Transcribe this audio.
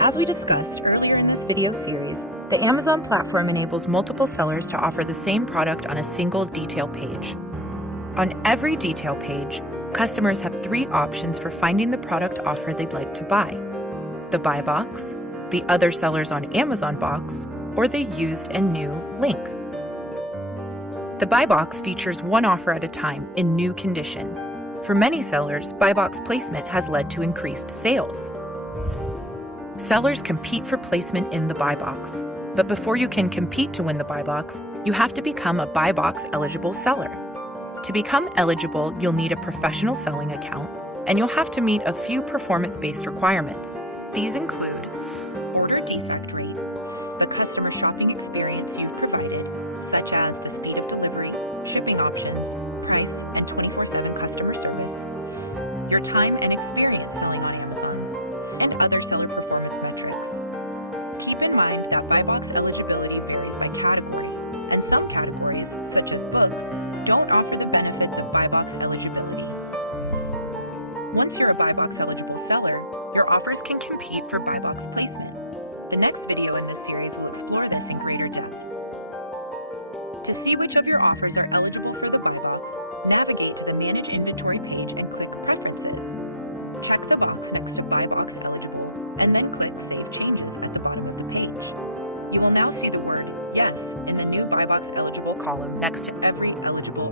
As we discussed earlier in this video series, the Amazon platform enables multiple sellers to offer the same product on a single detail page. On every detail page, customers have 3 options for finding the product offer they'd like to buy: the buy box, the other sellers on Amazon box, or the used and new link. The buy box features one offer at a time in new condition. For many sellers, buy box placement has led to increased sales. Sellers compete for placement in the buy box, but before you can compete to win the buy box, you have to become a buy box eligible seller. To become eligible, you'll need a professional selling account, and you'll have to meet a few performance-based requirements. These include order defect rate, the customer shopping experience you've provided, such as the speed of delivery, shipping options, price, and 24/7 customer service, your time and experience selling on Amazon, and other seller performance metrics. Keep in mind that buy box eligibility varies by category, and some categories, such as books, don't offer the benefits of buy box eligibility. Once you're a buy box eligible seller, your offers can compete for buy box placement. The next video in this series will explore this in greater depth. To see which of your offers are eligible for the buy box, navigate to the Manage Inventory page and click Preferences. Check the box next to Buy Box Eligible, and then click Save Changes at the bottom of the page. You will now see the word Yes in the new Buy Box Eligible column next to every eligible